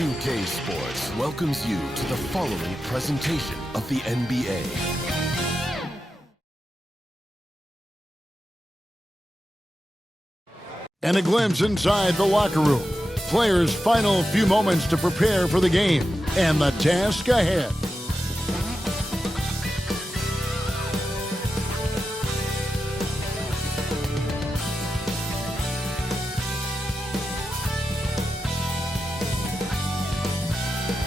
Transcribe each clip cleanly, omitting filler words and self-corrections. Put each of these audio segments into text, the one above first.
2K Sports welcomes you to the following presentation of the NBA. And a glimpse inside the locker room. Players' final few moments to prepare for the game and the task ahead.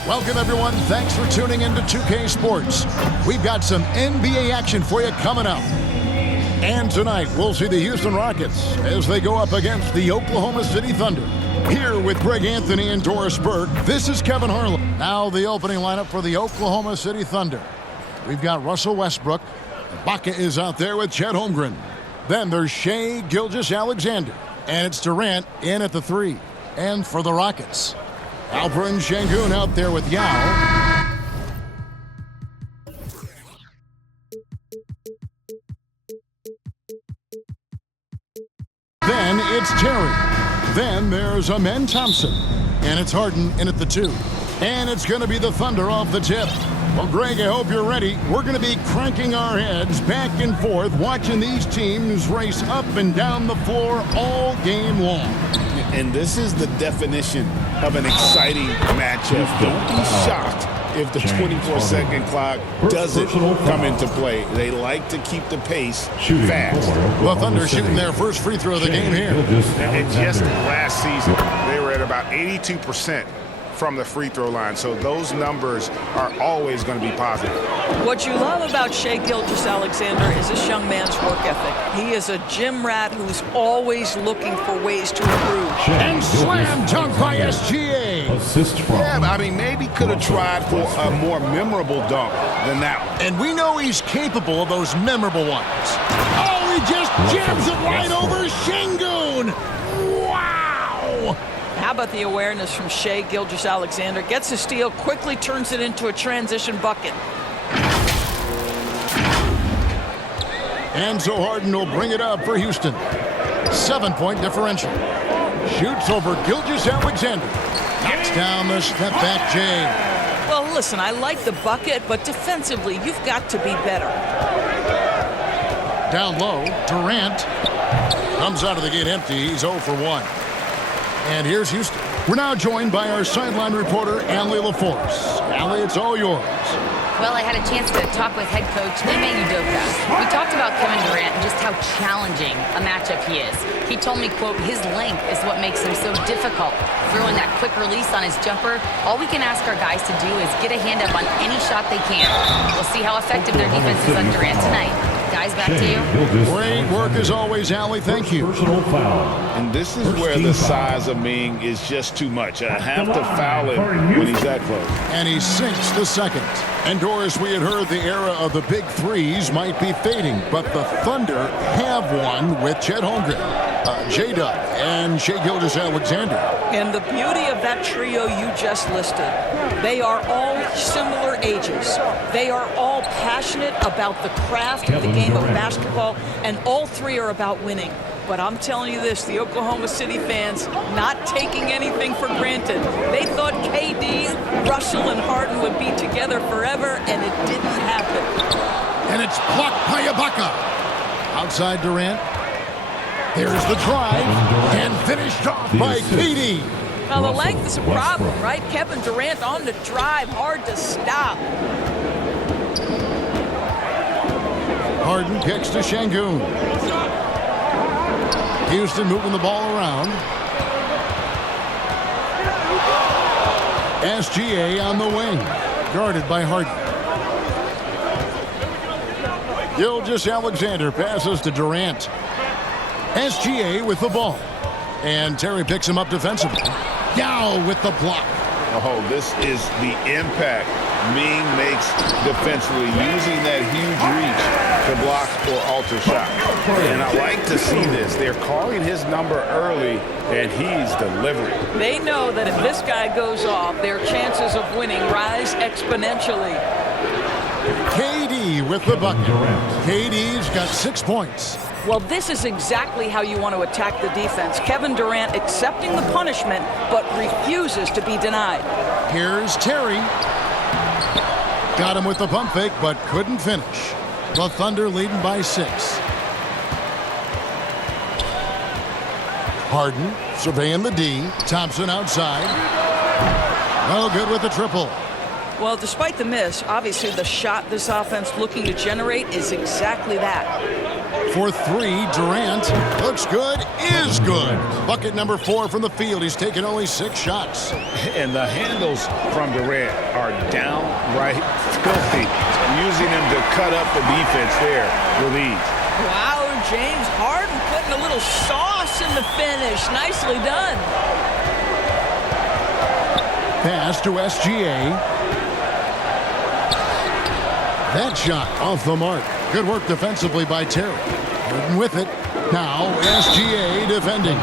Welcome, everyone. Thanks for tuning in to 2K Sports. We've got some NBA action for you coming up. And tonight, we'll see the Houston Rockets as they go up against the Oklahoma City Thunder. Here with Greg Anthony and Doris Burke, this is Kevin Harlan. Now the opening lineup for the Oklahoma City Thunder. We've got Russell Westbrook. Ibaka is out there with Chet Holmgren. Then there's Shai Gilgeous-Alexander. And it's Durant in at the 3. And for the Rockets, Alperen Sengun out there with Yao. Then it's Terry. Then there's Amen Thompson. And it's Harden in at the 2. And it's going to be the Thunder off the tip. Well, Greg, I hope you're ready. We're going to be cranking our heads back and forth, watching these teams race up and down the floor all game long. And this is the definition of an exciting matchup. Don't be shocked if the 24-second clock doesn't come into play. They like to keep the pace fast. The Thunder shooting their first free throw of the game here. And just last season, they were at about 82% from the free throw line. So those numbers are always going to be positive. What you love about Shai Gilgeous-Alexander is this young man's work ethic. He is a gym rat who's always looking for ways to improve. And slam dunk by SGA. Assist from. Yeah, I mean, maybe could have tried for a more memorable dunk than that one. And we know he's capable of those memorable ones. Oh, he just jams it right over Sengun. Wow! How about the awareness from Shai Gilgeous-Alexander? Gets a steal, quickly turns it into a transition bucket. And so Harden will bring it up for Houston. 7-point differential. Shoots over Gilgeous-Alexander. Knocks down the step-back Jay. Well, listen, I like the bucket, but defensively, you've got to be better. Down low, Durant comes out of the gate empty. He's 0 for 1. And here's Houston. We're now joined by our sideline reporter, Allie LaForce. Allie, it's all yours. Well, I had a chance to talk with head coach Ime Udoka. We talked about Kevin Durant and just how challenging a matchup he is. He told me, quote, his length is what makes him so difficult. Throwing that quick release on his jumper, all we can ask our guys to do is get a hand up on any shot they can. We'll see how effective their defense is on Durant tonight. Guys, back to you. Great work as always, Allie. Thank you. Personal foul. And this is where the size of Ming is just too much. I have to foul him when he's that close. And he sinks the second. And Doris, we had heard the era of the big threes might be fading, but the Thunder have one with Chet Holmgren, J-Dub, and Shai Gilgeous-Alexander. And the beauty of that trio you just listed, they are all similar ages. They are all passionate about the craft of the game of basketball, and all three are about winning. But I'm telling you this, the Oklahoma City fans not taking anything for granted. They thought KD, Russell, and Harden would be together forever, and it didn't happen. And it's blocked by Ibaka. Outside Durant. There's the drive, and finished off by KD. Now, the length is a problem, right? Kevin Durant on the drive, hard to stop. Harden kicks to Sengun. Houston moving the ball around. SGA on the wing, guarded by Harden. Gilgeous-Alexander passes to Durant. SGA with the ball. And Terry picks him up defensively. Yao with the block. Oh, this is the impact Ming makes defensively, using that huge reach to block or alter shot. And I like to see this. They're calling his number early, and he's delivering. They know that if this guy goes off, their chances of winning rise exponentially. KD with the bucket. KD's got 6 points. Well, this is exactly how you want to attack the defense. Kevin Durant accepting the punishment, but refuses to be denied. Here's Terry. Got him with the pump fake, but couldn't finish. The Thunder leading by 6. Harden surveying the D. Thompson outside. No good with the triple. Well, despite the miss, obviously the shot this offense looking to generate is exactly that. For 3, Durant looks good, is good. Bucket number 4 from the field. He's taken only 6 shots. And the handles from Durant are downright filthy, using them to cut up the defense there with ease. Wow, James Harden putting a little sauce in the finish. Nicely done. Pass to SGA. That shot off the mark. Good work defensively by Terry. Harden with it. Now SGA defending.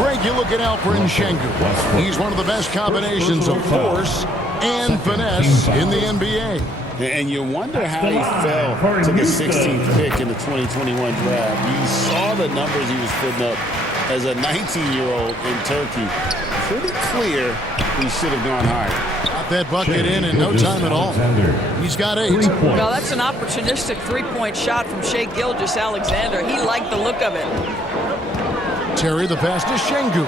Greg, you look at Alperen Sengun. He's one of the best combinations of force and finesse in the NBA. And you wonder how he fell to the 16th pick in the 2021 draft. You saw the numbers he was putting up as a 19-year-old in Turkey. Pretty clear he should have gone higher. Got that bucket in no time at all. He's got 8. Well, that's an opportunistic three-point shot from Shai Gilgeous-Alexander. He liked the look of it. Terry the pass to Sengun.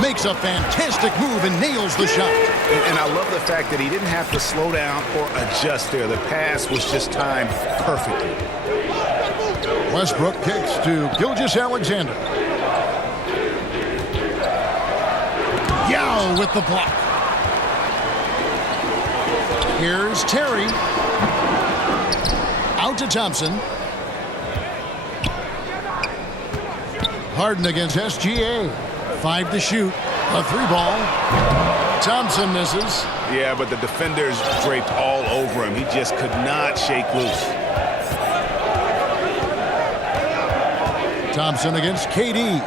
Makes a fantastic move and nails the shot. And I love the fact that he didn't have to slow down or adjust there. The pass was just timed perfectly. Westbrook kicks to Gilgeous-Alexander. Yao with the block. Here's Terry. Out to Thompson. Harden against SGA. 5 to shoot. A 3-ball. Thompson misses. Yeah, but the defenders draped all over him. He just could not shake loose. Thompson against KD.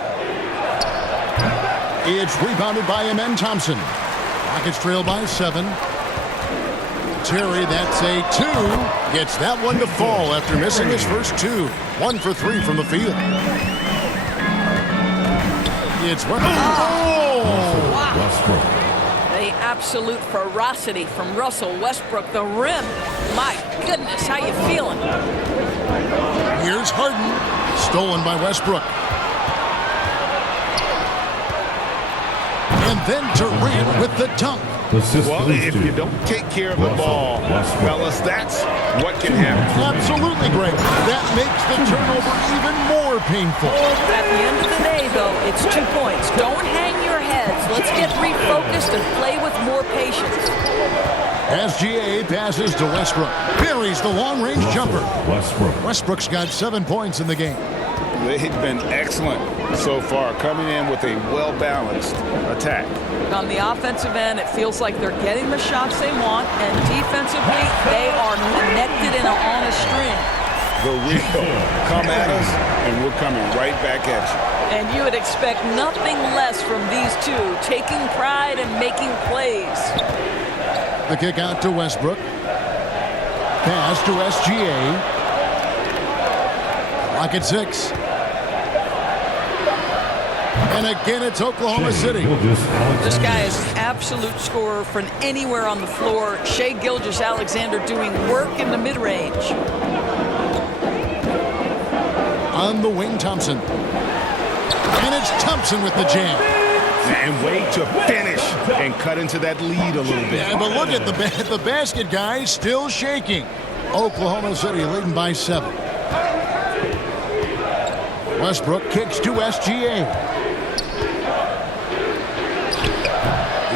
It's rebounded by Amen Thompson. Rockets trail by 7. Terry, that's a 2. Gets that one to fall after missing his first 2. 1 for 3 from the field. It's Wow. The absolute ferocity from Russell Westbrook. The rim. My goodness, how you feeling? Here's Harden. Stolen by Westbrook. And then Durant with the dunk. Well, if you don't take care of the ball, fellas, that's what can happen. Absolutely great. That makes the turnover even more painful. At the end of the day, though, it's 2 points. Don't hang your heads. Let's get refocused and play with more patience. SGA passes to Westbrook. Buries the long-range jumper. Westbrook's got 7 points in the game. They've been excellent so far, coming in with a well-balanced attack. On the offensive end, it feels like they're getting the shots they want, and defensively, they are connected in on a string. The real come at us, and we're coming right back at you. And you would expect nothing less from these two, taking pride and making plays. The kick out to Westbrook. Pass to SGA. Lock at 6. And again, it's Oklahoma City. This guy is an absolute scorer from anywhere on the floor. Shai Gilgeous-Alexander doing work in the mid-range. On the wing, Thompson. And it's Thompson with the jam. And wait to finish and cut into that lead a little bit. Yeah, but look at the basket, guys, still shaking. Oklahoma City leading by 7. Westbrook kicks to SGA.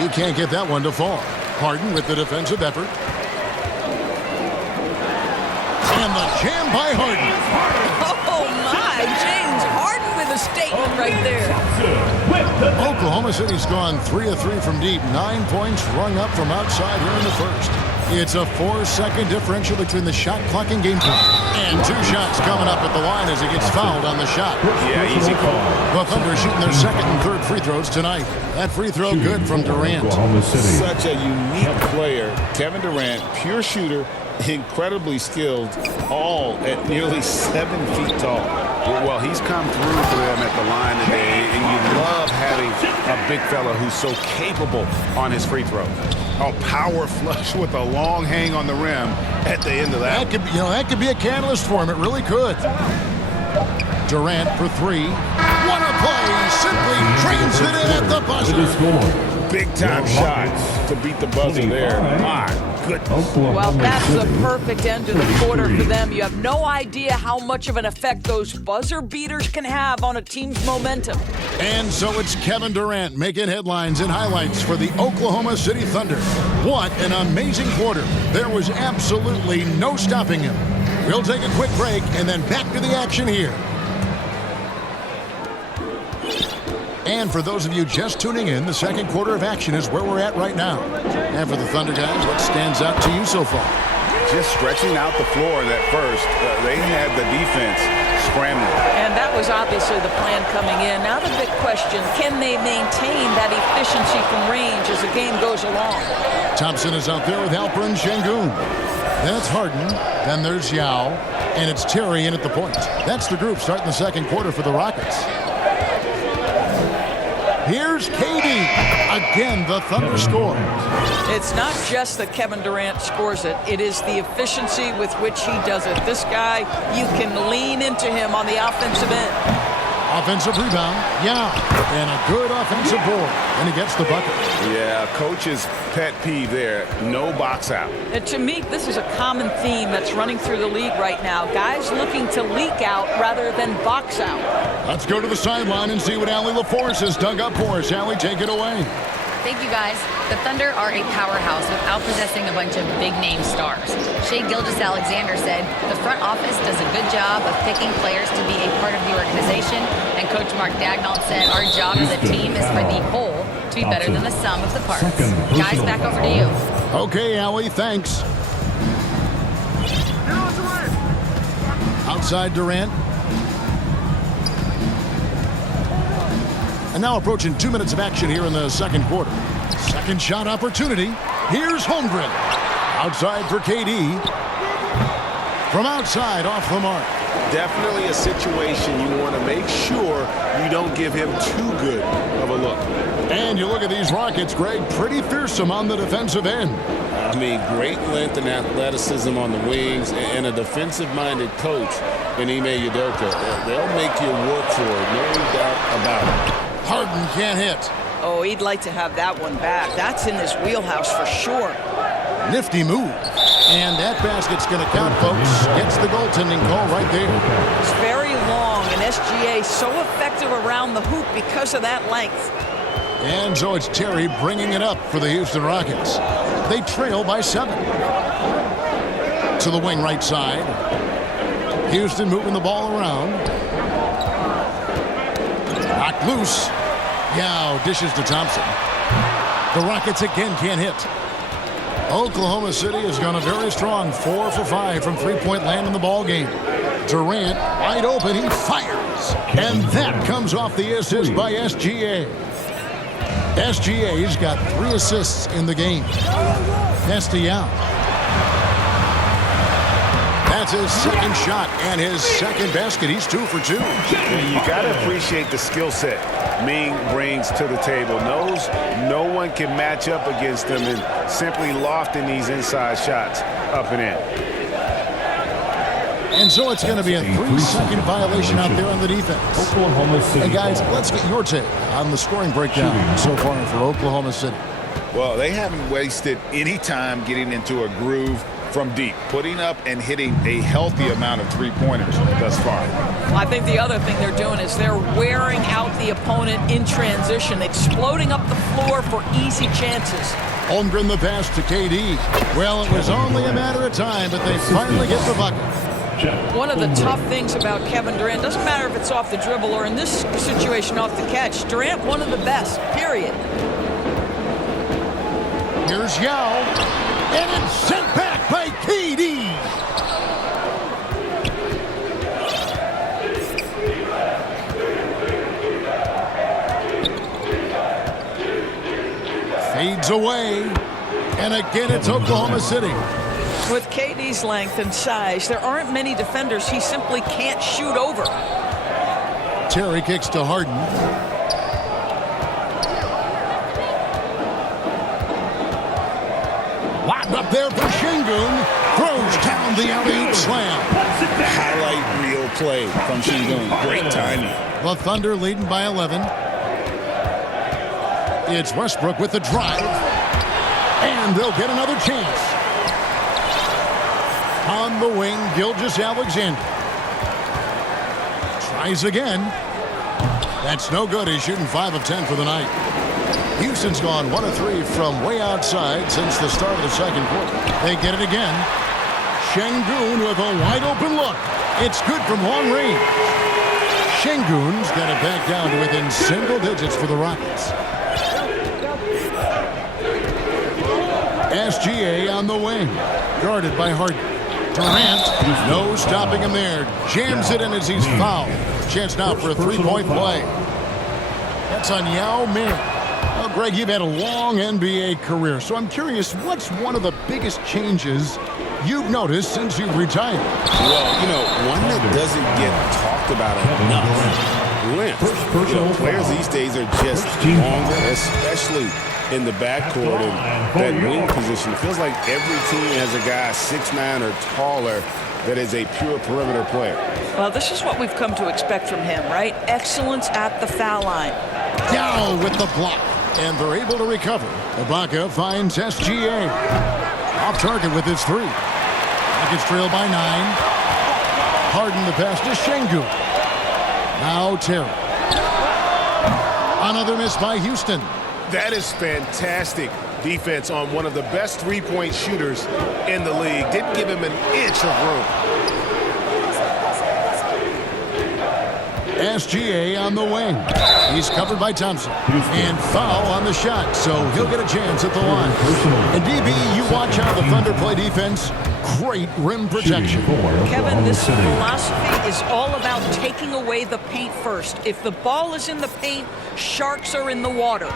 He can't get that one to fall. Harden with the defensive effort. And the jam by Harden. Oh, my. James Harden with a statement right there. Oklahoma City's gone 3 of 3 from deep. 9 points rung up from outside here in the first. It's a 4-second differential between the shot clock and game clock. And 2 shots coming up at the line as he gets fouled on the shot. Yeah, easy call. The Thunder shooting their second and third free throws tonight. That free throw good from Durant. Such a unique player. Kevin Durant, pure shooter, incredibly skilled, all at nearly 7 feet tall. Well, he's come through for them at the line today, and you love having a big fella who's so capable on his free throw. A power flush with a long hang on the rim at the end of that. That could be a catalyst for him. It really could. Durant for 3. What a play! Simply trains it in at the buzzer. Big-time shot to beat the buzzer there. My goodness. Well, that's the perfect end to the quarter for them. You have no idea how much of an effect those buzzer beaters can have on a team's momentum. And so it's Kevin Durant making headlines and highlights for the Oklahoma City Thunder. What an amazing quarter. There was absolutely no stopping him. We'll take a quick break and then back to the action here. And for those of you just tuning in, the second quarter of action is where we're at right now. And for the Thunder guys, what stands out to you so far? Just stretching out the floor that first. They had the defense scrambling. And that was obviously the plan coming in. Now the big question, can they maintain that efficiency from range as the game goes along? Thompson is out there with Alperen Şengün. Then it's Harden. Then there's Yao. And it's Terry in at the point. That's the group starting the second quarter for the Rockets. Here's KD. Again, the Thunder score. It's not just that Kevin Durant scores it. It is the efficiency with which he does it. This guy, you can lean into him on the offensive end. Offensive rebound, yeah, and a good offensive board, and he gets the bucket. Yeah, coach's pet peeve there, no box out. And to me, this is a common theme that's running through the league right now. Guys looking to leak out rather than box out. Let's go to the sideline and see what Allie LaForce has dug up for us. Allie, take it away. Thank you, guys. The Thunder are a powerhouse without possessing a bunch of big-name stars. Shai Gilgeous-Alexander said, the front office does a good job of picking players to be a part of the organization, and Coach Mark Daigneault said, our job as a team is for the whole to be better than the sum of the parts. Guys, back over to you. Okay, Allie, thanks. Outside Durant. And now approaching 2 minutes of action here in the second quarter. Second shot opportunity. Here's Holmgren. Outside for KD. From outside, off the mark. Definitely a situation you want to make sure you don't give him too good of a look. And you look at these Rockets, Greg, pretty fearsome on the defensive end. I mean, great length and athleticism on the wings, and a defensive-minded coach in Ime Udoka. They'll make you work for it, no doubt about it. Harden can't hit. Oh, he'd like to have that one back. That's in his wheelhouse for sure. Nifty move. And that basket's going to count, folks. Gets the goaltending call right there. It's very long, and SGA so effective around the hoop because of that length. And so it's Terry bringing it up for the Houston Rockets. They trail by 7. To the wing right side. Houston moving the ball around. Knocked loose. Yao dishes to Thompson. The Rockets again can't hit. Oklahoma City has gone a very strong 4 for 5 from three-point land in the ball game. Durant wide open, he fires, and that comes off the assist by SGA. SGA's got 3 assists in the game. Yao. That's his second shot and his second basket. He's 2 for 2. You got to appreciate the skill set Ming brings to the table. Knows no one can match up against him, and simply lofting these inside shots up and in. And so it's going to be a 3-second violation out there on the defense. Hey guys, let's get your take on the scoring breakdown so far for Oklahoma City. Well, they haven't wasted any time getting into a groove from deep, putting up and hitting a healthy amount of three-pointers thus far. I think the other thing they're doing is they're wearing out the opponent in transition, exploding up the floor for easy chances. Holmgren the pass to KD. Well, it was only a matter of time, but they finally get the bucket. One of the tough things about Kevin Durant, doesn't matter if it's off the dribble or in this situation off the catch, Durant one of the best, period. Here's Yao, and it's sent back by KD. Fades away, and again it's Oklahoma City. With KD's length and size, there aren't many defenders he simply can't shoot over. Terry kicks to Harden. Locked up there for Şengün. Throws down the alley-oop slam. Highlight reel play from Şengün. Great timing. The Thunder leading by 11. It's Westbrook with the drive. And they'll get another chance. On the wing, Gilgeous-Alexander. Tries again. That's no good. He's shooting 5 of 10 for the night. Houston's gone 1 of 3 from way outside since the start of the second quarter. They get it again. Şengün with a wide open look. It's good from long range. Şengün's got it back down to within single digits for the Rockets. SGA on the wing. Guarded by Harden. Durant, no stopping him there. Jams it in as he's fouled. Chance now for a three-point play. That's on Yao Ming. Well, Greg, you've had a long NBA career, so I'm curious, what's one of the biggest changes you've noticed since you've retired? Well, one that doesn't get talked about enough. Length. Players these days are just longer, especially in the backcourt and that wing position. It feels like every team has a guy 6'9" or taller that is a pure perimeter player. Well, this is what we've come to expect from him, right? Excellence at the foul line. Down with the block, and they're able to recover. Ibaka finds SGA. Off target with his 3. Rockets trail by 9. Harden the pass to Şengün. Now Terry. Another miss by Houston. That is fantastic defense on one of the best three-point shooters in the league. Didn't give him an inch of room. SGA on the wing. He's covered by Thompson. And foul on the shot, so he'll get a chance at the line. And DB, you watch how the Thunder play defense. Great rim protection. Kevin, this philosophy is all about taking away the paint first. If the ball is in the paint, sharks are in the water.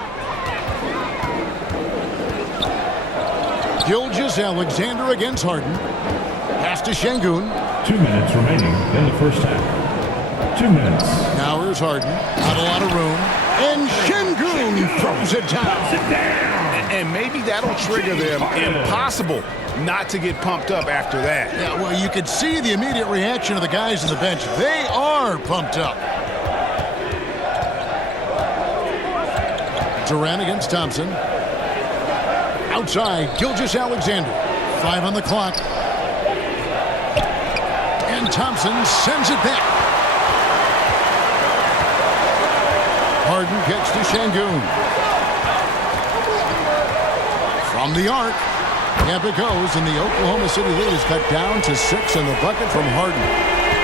Gilgeous-Alexander against Harden. Pass to Şengün. 2 minutes remaining in the first half. 2 minutes. Now here's Harden. Not a lot of room. And Şengün throws it down. And maybe that'll trigger them. Impossible not to get pumped up after that. Yeah, well, you could see the immediate reaction of the guys on the bench. They are pumped up. Durant against Thompson. Outside, Gilgeous-Alexander. 5 on the clock. And Thompson sends it back. Harden gets to Şengün. From the arc. Yep, it goes, and the Oklahoma City lead is cut down to 6 in the bucket from Harden.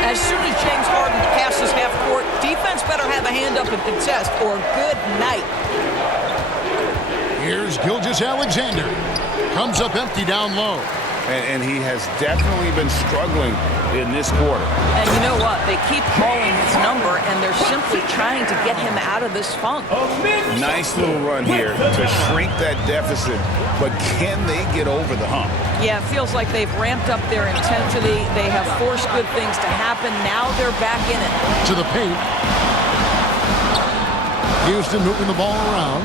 As soon as James Harden passes half court, defense better have a hand up and contest, or good night. Here's Gilgeous-Alexander. Comes up empty down low. And he has definitely been struggling in this quarter. And you know what? They keep calling his number, and they're simply trying to get him out of this funk. Nice little run here to shrink that deficit, but can they get over the hump? Yeah, it feels like they've ramped up their intensity. They have forced good things to happen. Now they're back in it. To the paint. Houston moving the ball around.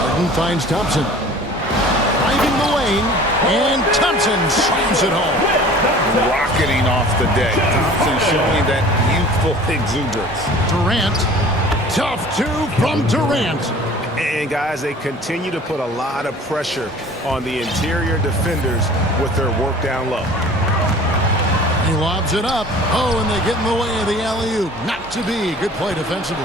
Harden finds Thompson. Driving the lane, and Thompson slams it home. Rocketing off the deck. Thompson showing that youthful exuberance. Durant. Tough 2 from Durant. And guys, they continue to put a lot of pressure on the interior defenders with their work down low. He lobs it up. Oh, and they get in the way of the alley-oop. Not to be. Good play defensively.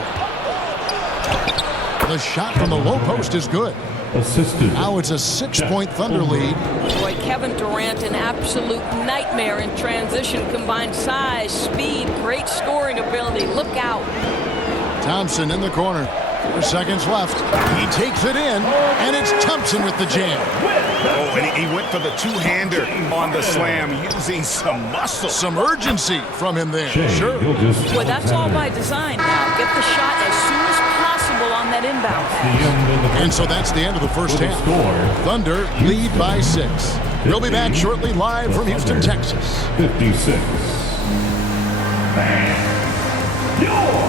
The shot from the low post is good. Assisted. Now it's a 6-point Thunder lead. Boy, Kevin Durant, an absolute nightmare in transition. Combined size, speed, great scoring ability. Look out. Thompson in the corner. 4 seconds left. He takes it in, and it's Thompson with the jam. Oh, and he went for the two-hander on the slam, using some muscle. Some urgency from him there. Sure. Boy, that's all by design now. Get the shot as soon as possible on that that inbound The pass. end of the first And so that's the end of the first With a half. score, Thunder lead by 6. We'll be back shortly live from Houston, Texas. 56.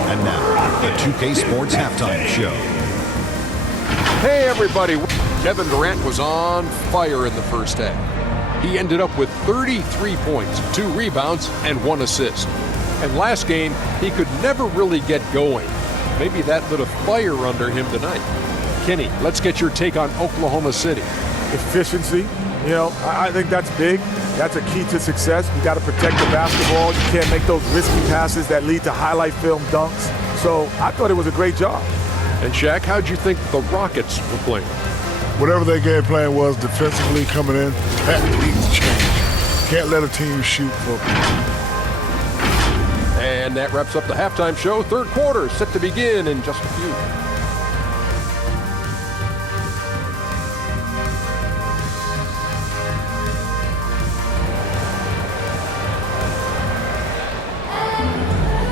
And now, the 2K Sports Halftime Show. Hey everybody, Kevin Durant was on fire in the first half. He ended up with 33 points, 2 rebounds, and 1 assist. And last game, he could never really get going. Maybe that lit a fire under him tonight. Kenny, let's get your take on Oklahoma City. Efficiency, I think that's big. That's a key to success. You got to protect the basketball. You can't make those risky passes that lead to highlight film dunks. So I thought it was a great job. And Shaq, how'd you think the Rockets were playing? Whatever their game plan was defensively coming in, that needs to change. Can't let a team shoot for. And that wraps up the halftime show. Third quarter set to begin in just a few.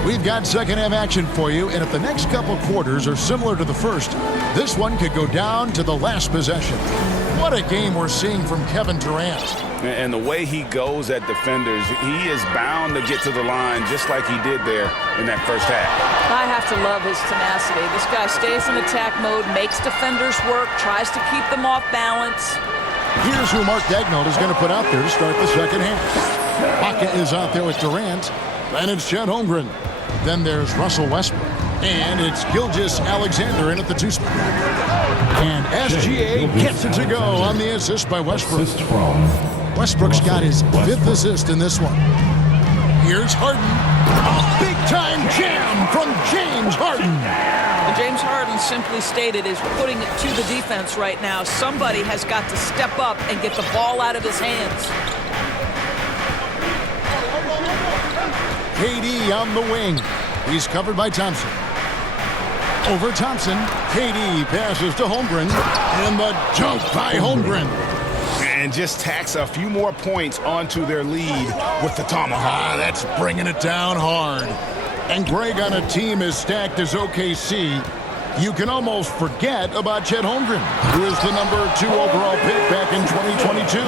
We've got second half action for you, and if the next couple quarters are similar to the first, this one could go down to the last possession. What a game we're seeing from Kevin Durant. And the way he goes at defenders, he is bound to get to the line just like he did there in that first half. I have to love his tenacity. This guy stays in attack mode, makes defenders work, tries to keep them off balance. Here's who Mark Daigneault is going to put out there to start the second half. Pocket is out there with Durant, and it's Chet Holmgren. Then there's Russell Westbrook, and it's Gilgeous-Alexander in at the 2 spot. And SGA gets it to go on the assist by Westbrook. Assist from Westbrook's got his Westbrook. 5th assist in this one. Here's Harden. A big-time jam from James Harden. And James Harden, simply stated, is putting it to the defense right now. Somebody has got to step up and get the ball out of his hands. KD on the wing. He's covered by Thompson. Over Thompson. KD passes to Holmgren. And the dunk by Holmgren. And just tacks a few more points onto their lead with the tomahawk. That's bringing it down hard. And Greg, on a team as stacked as OKC, you can almost forget about Chet Holmgren, who is the number 2 overall pick back in 2022.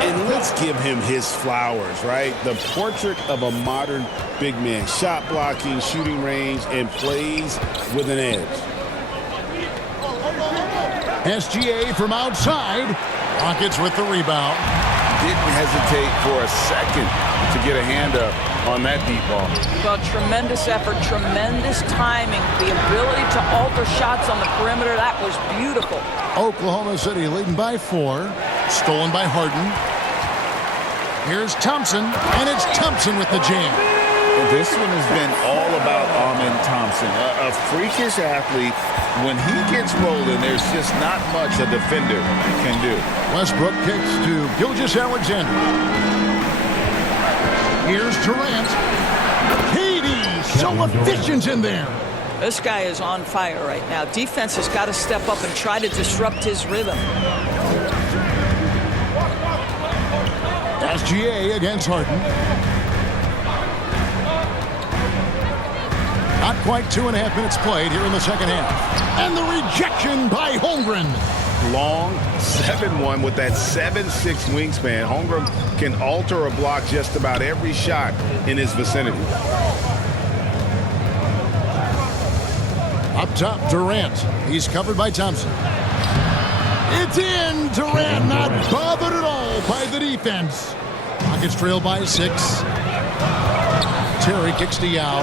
And let's give him his flowers, right? The portrait of a modern big man. Shot blocking, shooting range, and plays with an edge. SGA from outside. Rockets with the rebound. Didn't hesitate for a second to get a hand up on that deep ball. Well, tremendous effort, tremendous timing, the ability to alter shots on the perimeter. That was beautiful. Oklahoma City leading by 4. Stolen by Harden. Here's Thompson, and it's Thompson with the jam. This one has been all about Amen Thompson, a freakish athlete. When he gets rolling, there's just not much a defender can do. Westbrook kicks to Gilgeous-Alexander. Here's Durant. KD, so efficient in there. This guy is on fire right now. Defense has got to step up and try to disrupt his rhythm. SGA against Harden. Not quite 2.5 minutes played here in the second half. And the rejection by Holmgren. Long 7-1 with that 7'6" wingspan. Holmgren can alter or block just about every shot in his vicinity. Up top, Durant. He's covered by Thompson. It's in. Durant not bothered at all by the defense. Rockets trail by 6. Terry kicks to Yao.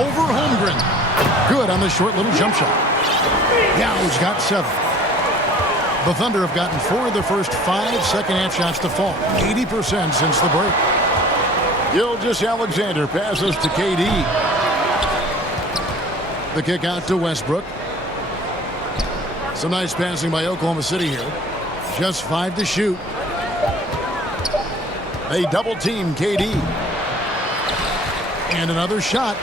Over Holmgren. Good on the short little jump shot. Yao's got 7. The Thunder have gotten 4 of their first 5 second-half shots to fall. 80% since the break. Gilgeous-Alexander passes to KD. The kick out to Westbrook. Some nice passing by Oklahoma City here. Just 5 to shoot. They double-team KD. And another shot.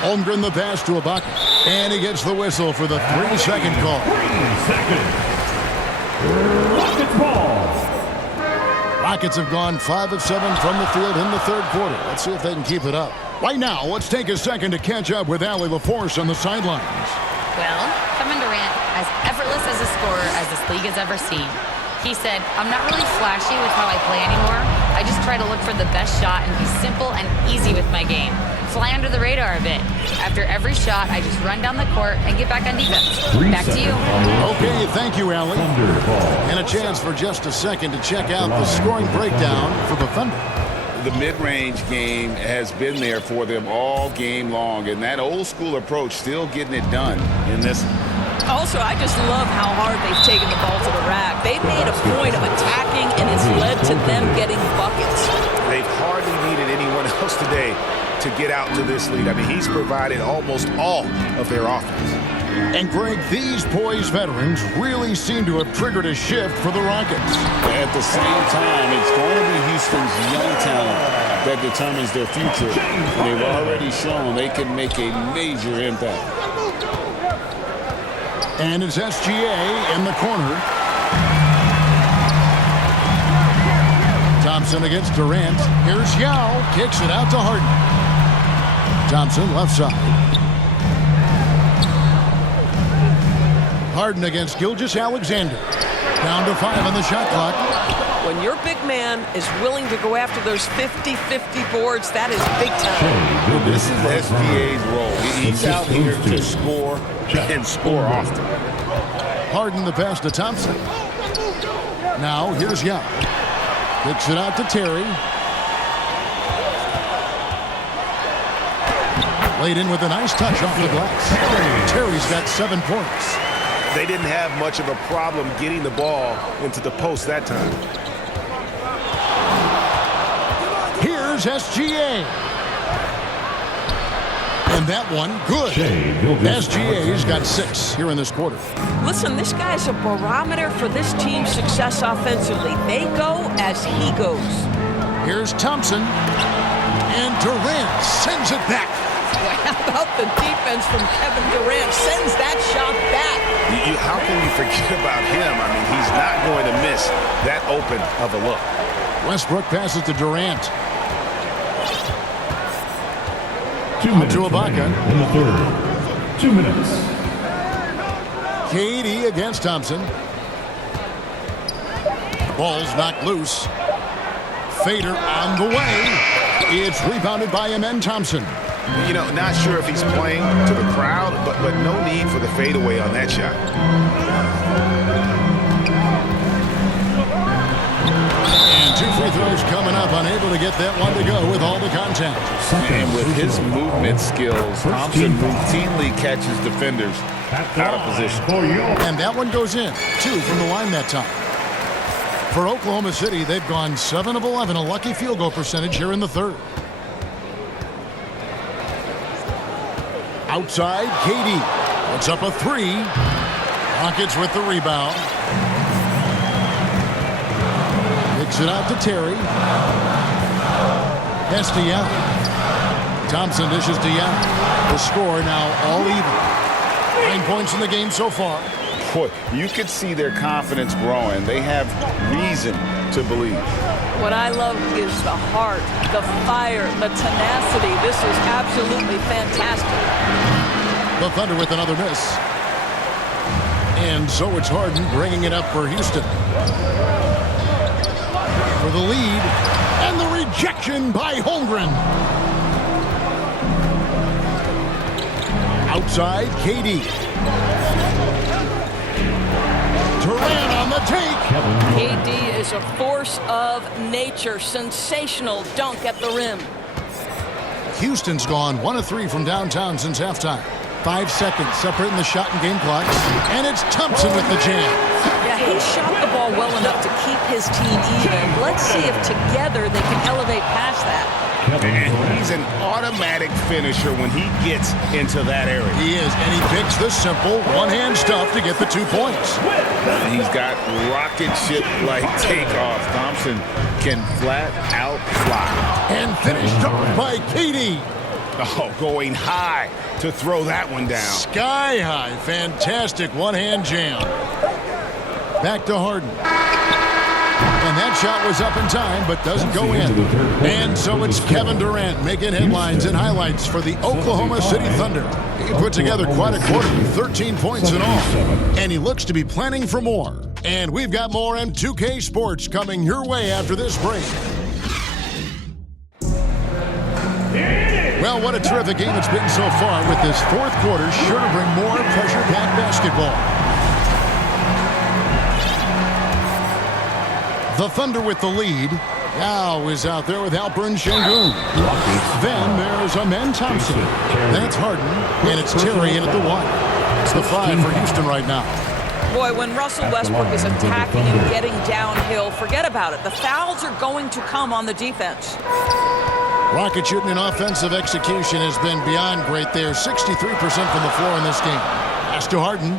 Holmgren the pass to Ibaka. And he gets the whistle for the 3-second call. 3 seconds. Rockets ball. Rockets have gone 5 of 7 from the field in the third quarter. Let's see if they can keep it up. Right now, let's take a second to catch up with Allie LaForce on the sidelines. Well, Kevin Durant, as effortless as a scorer as this league has ever seen. He said, I'm not really flashy with how I play anymore. I just try to look for the best shot and be simple and easy with my game. Fly under the radar a bit. After every shot, I just run down the court and get back on defense. Back to you. Okay, thank you, Allie. And a chance for just a second to check out the scoring breakdown for the Thunder. The mid-range game has been there for them all game long, and that old-school approach still getting it done in this. Also, I just love how hard they've taken the ball to the rack. They've made a point of attacking, and it's led to them getting buckets. They've hardly needed anyone else today to get out to this lead. I mean, he's provided almost all of their offense. And, Greg, these poised veterans really seem to have triggered a shift for the Rockets. At the same time, it's going to be Houston's young talent that determines their future. They've already shown they can make a major impact. And it's SGA in the corner. Thompson against Durant. Here's Yao. Kicks it out to Harden. Thompson left side. Harden against Gilgeous-Alexander. Down to 5 on the shot clock. When your big man is willing to go after those 50-50 boards, that is big time. This is SGA's role. He's out here to score and score often. Harden the pass to Thompson. Now here's Yao. Kicks it out to Terry. Laid in with a nice touch off the glass. Terry's got 7 points. They didn't have much of a problem getting the ball into the post that time. Here's SGA. And that one, good. SGA's got 6 here in this quarter. Listen, this guy's a barometer for this team's success offensively. They go as he goes. Here's Thompson. And Durant sends it back. How about the defense from Kevin Durant? Sends that shot back. How can you forget about him? I mean, he's not going to miss that open of a look. Westbrook passes to Durant. 2 minutes to Ibaka. In the third. 2 minutes. KD against Thompson. Ball's knocked loose. Fader on the way. It's rebounded by Amen Thompson. You know, not sure if he's playing to the crowd, but no need for the fadeaway on that shot. And 2 free throws coming up, unable to get that one to go with all the contact. And with his movement skills, Thompson routinely catches defenders out of position. And that one goes in. 2 from the line that time. For Oklahoma City, they've gone 7 of 11, a lucky field goal percentage here in the third. Outside, KD puts up a 3. Rockets with the rebound. Kicks it out to Terry. That's to Yao. Thompson dishes to Yao. The score now all even. 9 points in the game so far. Boy, you could see their confidence growing. They have reason to believe. What I love is the heart, the fire, the tenacity. This is absolutely fantastic. The Thunder with another miss. And so it's Harden bringing it up for Houston. For the lead. And the rejection by Holmgren. Outside, KD. Durant on the take. KD is a force of nature. Sensational dunk at the rim. Houston's gone 1 of 3 from downtown since halftime. 5 seconds separating the shot and game clocks. And it's Thompson with the jam. Yeah, he shot the ball well enough to keep his team even. Let's see if together they can elevate past that. And he's an automatic finisher when he gets into that area. He is, and he picks the simple one-hand stuff to get the 2 points. And he's got rocket ship-like takeoff. Thompson can flat out fly. And finished off by KD. Oh, going high to throw that one down. Sky high. Fantastic one-hand jam. Back to Harden. And that shot was up in time, but doesn't go in. And so it's Kevin Durant making headlines and highlights for the Oklahoma City Thunder. He put together quite a quarter, 13 points in all. And he looks to be planning for more. And we've got more M2K Sports coming your way after this break. Well, what a terrific game it's been so far, with this fourth quarter sure to bring more pressure-packed basketball. The Thunder with the lead. Now is out there with Alperen Sengun. Then there's Amen Thompson. Then it's Harden, and it's Terry in at the one. It's the 5 for Houston right now. Boy, when Russell Westbrook is attacking and getting downhill, forget about it. The fouls are going to come on the defense. Rocket shooting and offensive execution has been beyond great there. 63% from the floor in this game. Pass to Harden.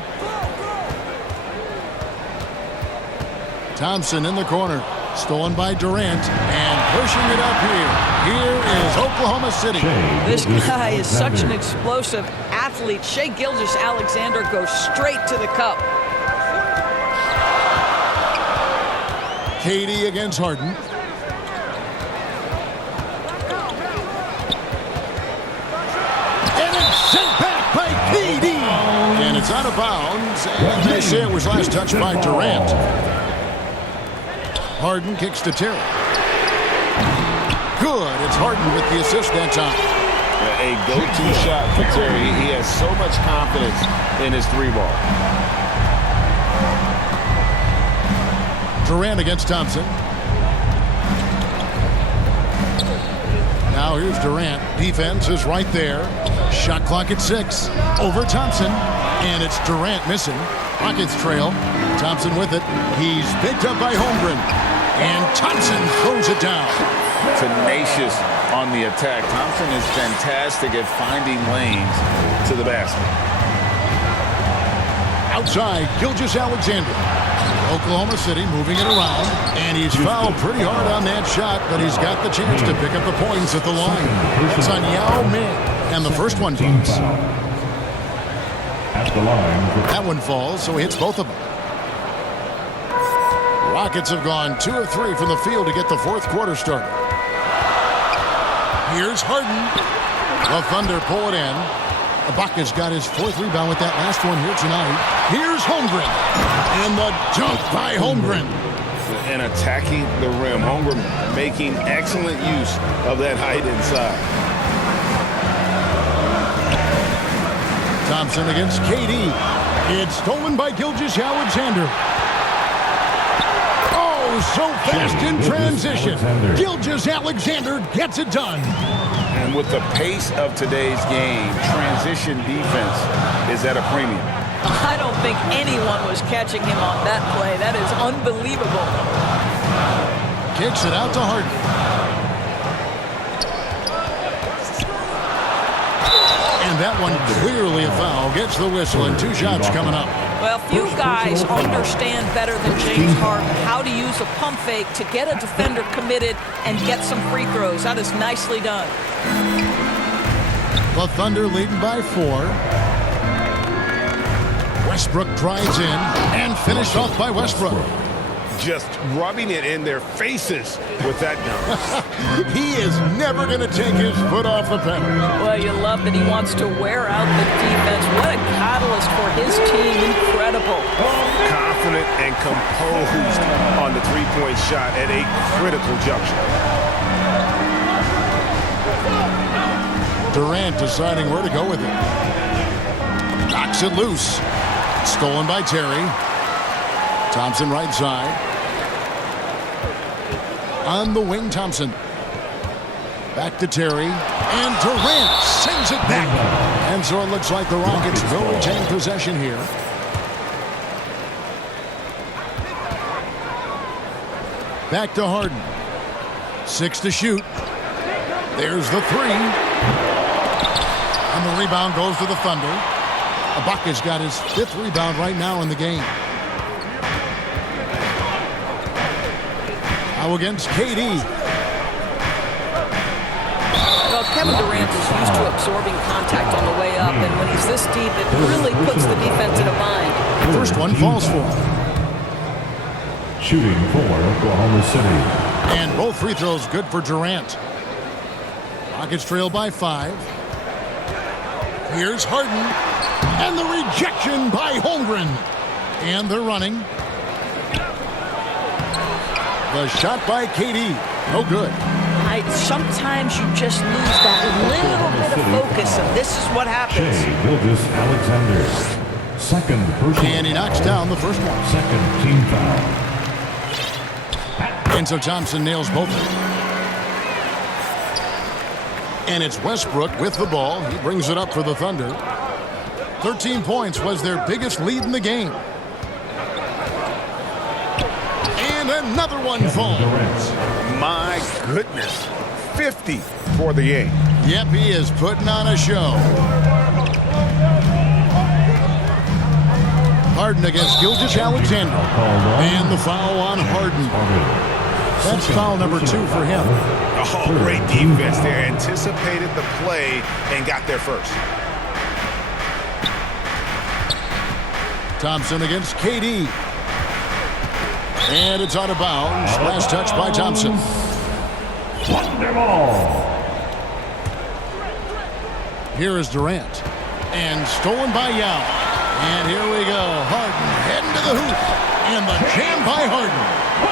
Thompson in the corner. Stolen by Durant. And pushing it up here. Here is Oklahoma City. This guy is such an explosive athlete. Shai Gilgeous-Alexander goes straight to the cup. KD against Harden. Sent back by KD. And it's out of bounds. And they say it was last touched by Durant. Harden kicks to Terry. Good. It's Harden with the assist that time. A go-to shot for Terry. He has so much confidence in his 3-ball. Durant against Thompson. Now here's Durant. Defense is right there. Shot clock at 6. Over Thompson. And it's Durant missing. Rockets trail. Thompson with it. He's picked up by Holmgren. And Thompson throws it down. Tenacious on the attack. Thompson is fantastic at finding lanes to the basket. Outside, Gilgeous-Alexander. Oklahoma City moving it around. And he's fouled pretty hard on that shot, but he's got the chance to pick up the points at the line. That's on Yao Ming. And the first one falls. That one falls, so he hits both of them. Rockets have gone 2 of 3 from the field to get the fourth quarter started. Here's Harden. The Thunder pull it in. Ibaka's got his 4th rebound with that last one here tonight. Here's Holmgren. And the dunk by Holmgren. And attacking the rim. Holmgren making excellent use of that height inside. Thompson against KD. It's stolen by Gilgeous-Alexander. Oh, so fast in transition. Gilgeous-Alexander gets it done. And with the pace of today's game, transition defense is at a premium. I don't think anyone was catching him on that play. That is unbelievable. Kicks it out to Harden. And that one clearly a foul. Gets the whistle, and 2 shots coming up. Well, few guys understand better than James Harden how to use a pump fake to get a defender committed and get some free throws. That is nicely done. The Thunder leading by 4. Westbrook drives in and finished off by Westbrook. Just rubbing it in their faces with that dunk. He is never going to take his foot off the pedal. Well, you love that he wants to wear out the defense. What a catalyst for his team. Incredible. Confident and composed on the three-point shot at a critical juncture. Durant deciding where to go with it. Knocks it loose. Stolen by Terry. Thompson right side. On the wing, Thompson. Back to Terry. And Durant sends it back. And so it looks like the Rockets will retain possession here. Back to Harden. 6 to shoot. There's the 3. And the rebound goes to the Thunder. Ibaka's got his 5th rebound right now in the game. Now against KD. Well, Kevin Durant is used to absorbing contact on the way up, and when he's this deep, it really puts the defense in a bind. First one falls for him. Shooting for Oklahoma City. And both free throws good for Durant. Rockets trail by 5. Here's Harden. And the rejection by Holmgren. And they're running. The shot by KD. No good. Sometimes you just lose that little bit of focus, and this is what happens. Alexander. Second personal. And he knocks down the first one. Second team foul. And so Thompson nails both of them. And it's Westbrook with the ball. He brings it up for the Thunder. 13 points was their biggest lead in the game. And another one falls. My goodness. 50 for the game. Yep, he is putting on a show. Harden against Gilgeous-Alexander. And the foul on Harden. That's foul number 2 for him. Oh, great defense there. Anticipated the play and got there first. Thompson against KD. And it's out of bounds. Last touch by Thompson. Here is Durant. And stolen by Yao. And here we go. Harden heading to the hoop. And the jam by Harden.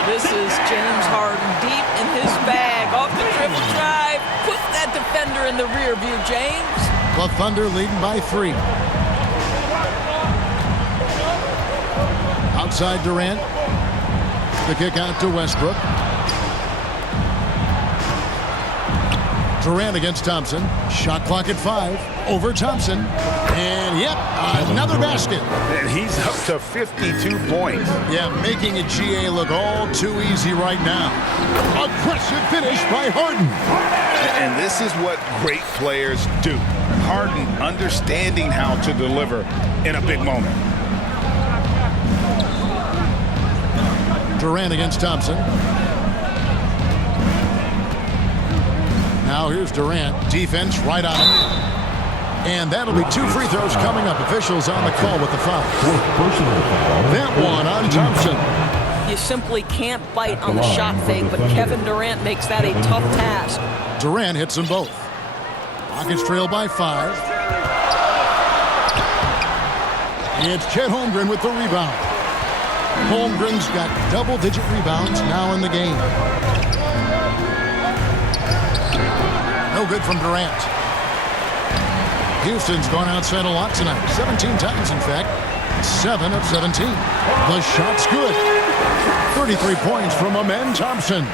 This is James Harden deep in his bag. Off the dribble drive. Put that defender in the rear view, James. The Thunder leading by 3. Outside Durant. The kick out to Westbrook. Durant against Thompson. Shot clock at 5. Over Thompson. And yep, another basket. And he's up to 52 points. Yeah, making a GA look all too easy right now. Aggressive finish by Harden. And this is what great players do. Harden understanding how to deliver in a big moment. Durant against Thompson. Now here's Durant. Defense right on him. And that'll be 2 free throws coming up. Officials on the call with the foul. That one on Thompson. You simply can't bite on the shot fake, but Kevin Durant makes that a tough task. Durant hits them both. Rockets trail by 5. It's Chet Holmgren with the rebound. Holmgren's got double-digit rebounds now in the game. No good from Durant. Houston's gone outside a lot tonight. 17 times, in fact. 7 of 17. The shot's good. 33 points from Amen Thompson.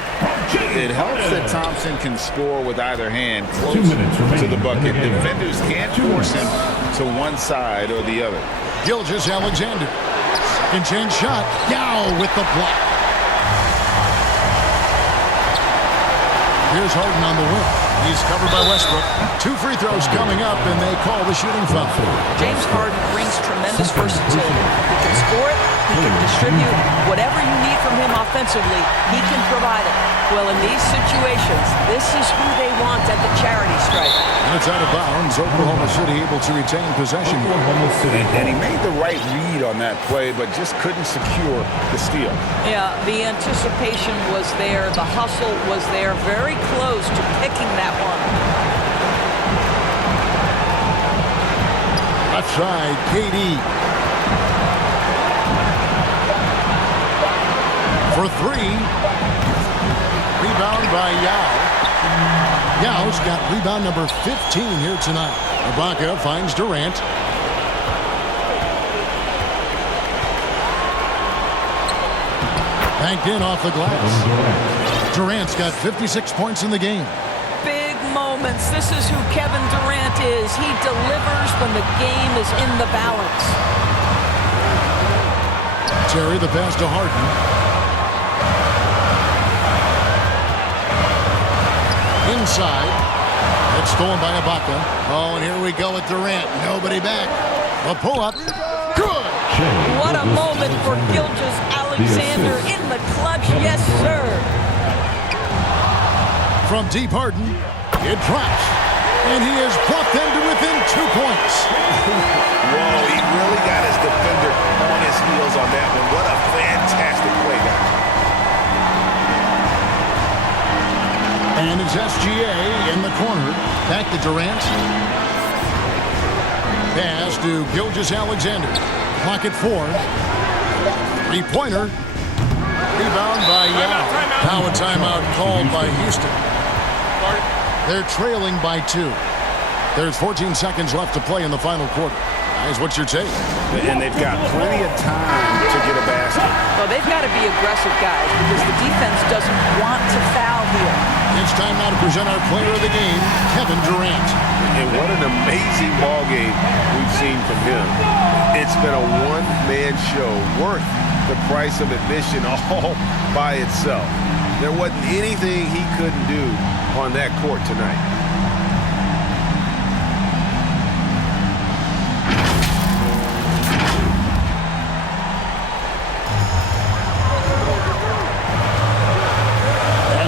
It helps that Thompson can score with either hand close to the bucket. Defenders can't force him to one side or the other. Gilgeous-Alexander. Second chance shot. Yao with the block. Here's Harden on the wing. He's covered by Westbrook. 2 free throws coming up, and they call the shooting foul. James Harden brings tremendous versatility. He can score it, he can distribute. Whatever you need from him offensively, he can provide it. Well, in these situations, this is who they want at the charity stripe. And it's out of bounds. Oklahoma City able to retain possession. And he made the right read on that play, but just couldn't secure the steal. Yeah, the anticipation was there. The hustle was there. Very close to picking that one. Left side, KD. For 3. Rebound by Yao. Yao's got rebound number 15 here tonight. Ibaka finds Durant. Banked in off the glass. Durant's got 56 points in the game. Big moments. This is who Kevin Durant is. He delivers when the game is in the balance. Terry the pass to Harden. Inside. It's stolen by Ibaka. Oh, and here we go with Durant. Nobody back. A pull-up. Good. What a moment for Gilgeous-Alexander in the clutch. Yes, sir. From deep Harden, it drops. And he has brought them to within 2 points. Whoa, he really got his defender on his heels on that one. What a fantastic play, guys. It's SGA in the corner. Back to Durant. Pass to Gilgeous-Alexander. Clock at 4. Three-pointer. Rebound by Yao. Now a timeout called by Houston. They're trailing by 2. There's 14 seconds left to play in the final quarter. Guys, what's your take? And they've got plenty of time to get a basket. Well, they've got to be aggressive, guys, because the defense doesn't want to foul here. It's time now to present our player of the game, Kevin Durant. And what an amazing ball game we've seen from him. It's been a one-man show worth the price of admission all by itself. There wasn't anything he couldn't do on that court tonight.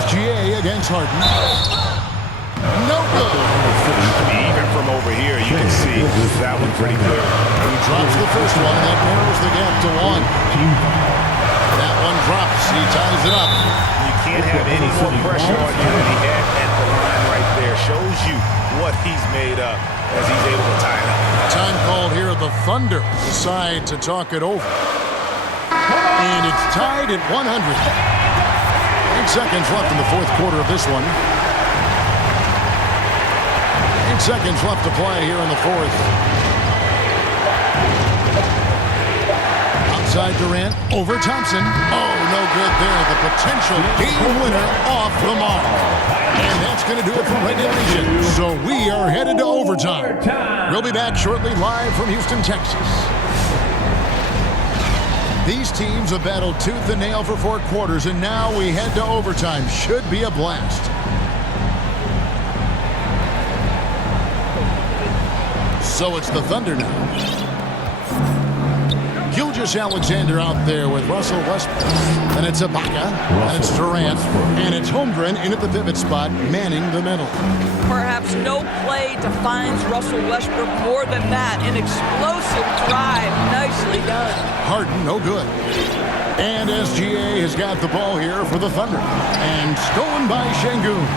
SGA against Harden. No good. Even from over here, you can see that one pretty clear. He drops the first one. That narrows the gap to 1. That one drops. He ties it up. You can't have any more pressure on you than he had at the line right there. Shows you what he's made up as he's able to tie it up. Time called here. The Thunder decide to talk it over. And it's tied at 100. 8 seconds left in the fourth quarter of this one. 8 seconds left to play here in the fourth. Outside Durant, over Thompson. Oh, no good there. The potential game winner off the mark. And that's going to do it for regulation. So we are headed to overtime. We'll be back shortly live from Houston, Texas. These teams have battled tooth and nail for 4 quarters, and now we head to overtime. Should be a blast. So it's the Thunder now. Gilgeous-Alexander out there with Russell Westbrook. And it's Ibaka. And it's Durant. And it's Holmgren in at the pivot spot, manning the middle. Perhaps no play defines Russell Westbrook more than that. An explosive drive. Nicely done. Harden, no good. And SGA has got the ball here for the Thunder. And stolen by Şengün.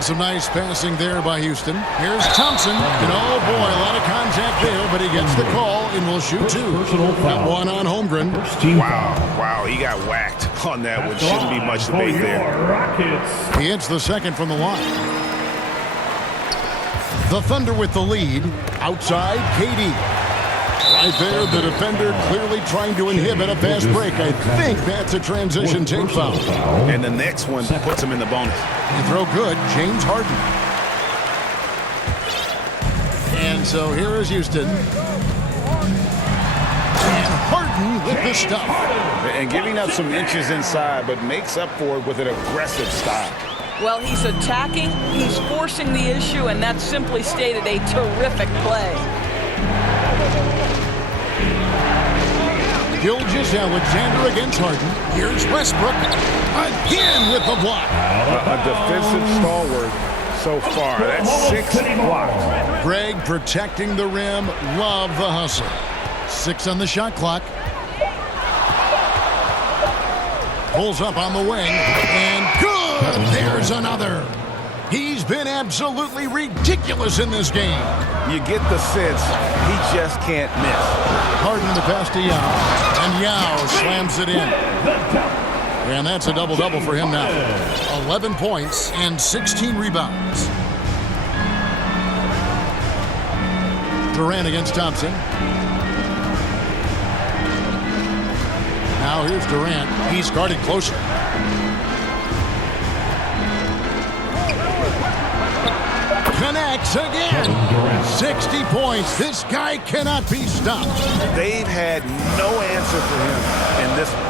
Some nice passing there by Houston. Here's Thompson. And oh boy, a lot of contact there, but he gets the call and will shoot 2. Got one on Holmgren. Wow, he got whacked on that one. Shouldn't be much debate there. He hits the second from the line. The Thunder with the lead. Outside, KD. Right there, the defender clearly trying to inhibit a fast break. I think that's a transition tape foul. And the next one puts him in the bonus. You throw good, James Harden. And so here is Houston. And Harden with the stuff. And giving up some inches inside, but makes up for it with an aggressive style. Well, he's attacking, he's forcing the issue, and that's simply stated a terrific play. Gilgeous-Alexander against Harden. Here's Westbrook again with the block. A defensive stalwart so far. That's 6 blocks. Greg protecting the rim. Love the hustle. 6 on the shot clock. Pulls up on the wing. And good! There's another. He's been absolutely ridiculous in this game. You get the sense he just can't miss. Harden the pass to Yao. And Yao slams it in. And that's a double-double for him now. 11 points and 16 rebounds. Durant against Thompson. Now here's Durant. He's guarded closer. Connects again. 60 points. This guy cannot be stopped. They've had no answer for him in this one.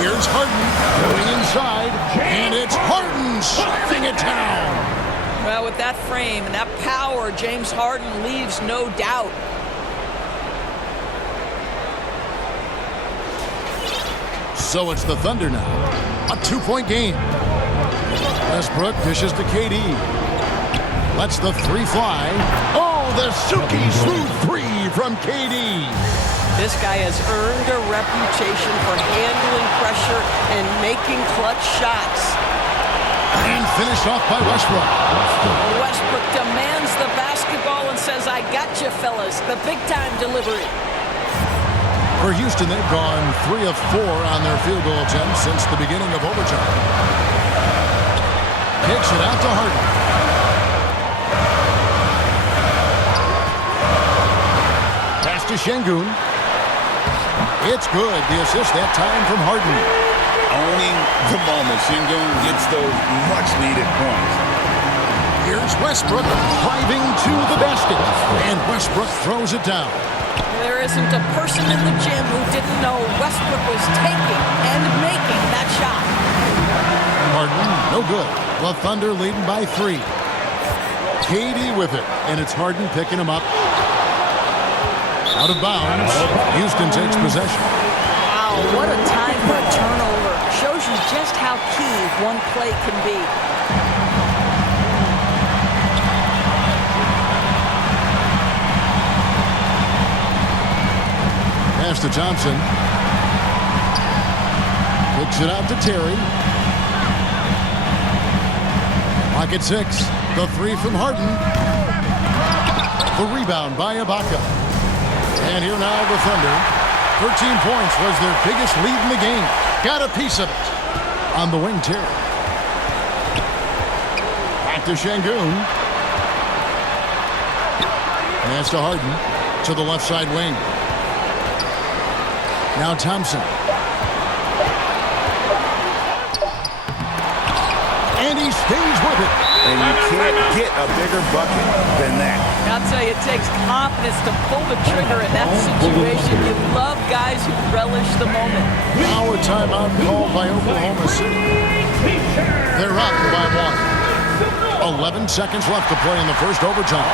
Here's Harden going inside, and it's Harden slamming it down. Well, with that frame and that power, James Harden leaves no doubt. So it's the Thunder now. A 2-point game. Westbrook dishes to KD. Lets the 3 fly. Oh, the silky smooth 3 from KD. This guy has earned a reputation for handling pressure and making clutch shots. And finished off by Westbrook. Westbrook demands the basketball and says, I got you, fellas. The big-time delivery. For Houston, they've gone 3 of 4 on their field goal attempts since the beginning of overtime. Kicks it out to Harden. Pass to Şengün. It's good. The assist that time from Harden. Owning the moment. Şengün gets those much-needed points. Here's Westbrook driving to the basket. And Westbrook throws it down. There isn't a person in the gym who didn't know Westbrook was taking and making that shot. Harden, no good. The Thunder leading by 3. KD with it, and it's Harden picking him up. Out of bounds. Houston takes possession. Wow, what a time for a turnover. Shows you just how key one play can be. Pass to Thompson. Kicks it out to Terry. Pocket 6. The 3 from Harden. The rebound by Ibaka. And here now the Thunder. 13 points was their biggest lead in the game. Got a piece of it. On the wing, Terry. Back to Şengün. Pass to Harden. To the left side wing. Now Thompson. And he stays with it. And you can't get a bigger bucket than that. I'll tell you, it takes confidence to pull the trigger in that situation. You love guys who relish the moment. Now a timeout called by Oklahoma City. They're up by 1. 11 seconds left to play in the first overtime.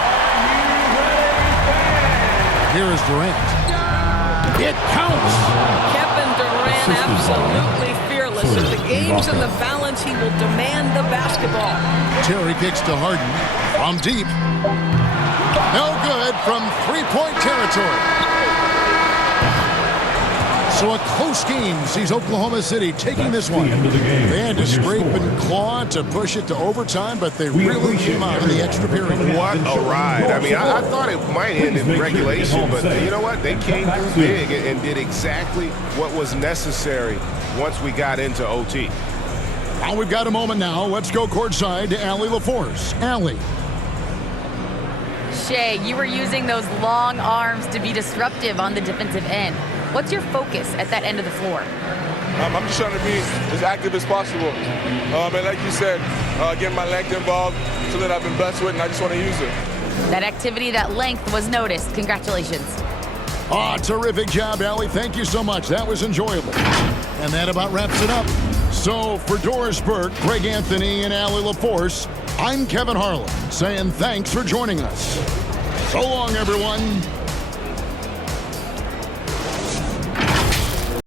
Here is Durant. It counts. Kevin Durant, absolutely fearless. If the game's in the balance, he will demand the basketball. Terry kicks to Harden from deep. No good from three-point territory. So a close game sees Oklahoma City taking this one. They had to scrape and claw to push it to overtime, but they really came out in the extra period. What a ride. I mean, I thought it might end in regulation, but you know what? They came through big and did exactly what was necessary once we got into OT. Now we've got a moment now. Let's go courtside to Allie LaForce. Allie. Shea, you were using those long arms to be disruptive on the defensive end. What's your focus at that end of the floor? I'm just trying to be as active as possible. And like you said, getting my length involved, something that I've been blessed with, and I just want to use it. That activity, that length was noticed. Congratulations. Terrific job, Allie. Thank you so much. That was enjoyable. And that about wraps it up. So for Doris Burke, Greg Anthony, and Allie LaForce, I'm Kevin Harlan saying thanks for joining us. So long, everyone.